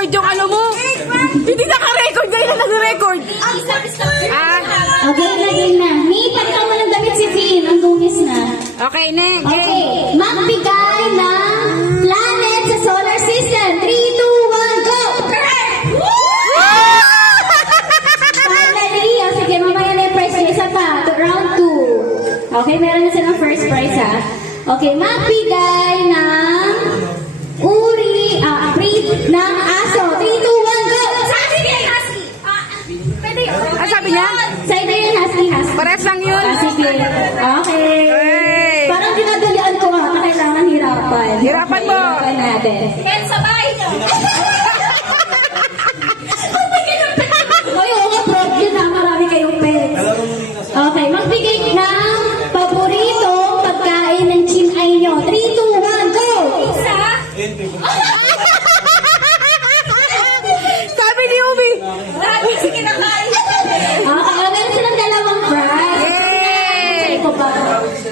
naka-record yung ano mo. Hindi naka-record, dahil na nag-record. Okay, lagay na. May pagka mo ng damit si Finn. Ang dungis na. Okay, next. Okay. Magbigay ng planet sa solar system. 3, 2, 1, go! Finally, sige, mamaya na yung prize niya. Isa pa, round 2. Okay, meron na silang first prize, ha? Okay, magbigay ng breed ng aso. 3, 2, 1, go! Ano sabi niya? Siberian Husky. Pares lang yun. Sige. Okay. Hey. Parang dinadalian ko ha, na kailangan hirapan. Hirapan mo. Hirapan natin. Kaya sa bahay niyo. Ay, oo nga, proud yun ha. Marami kayong pets. Okay, magbigay ng paboritong pagkain ng chinay nyo. 3, 2, 1, go! Isa. Sabi ni Umi. Marami kasi kinakain.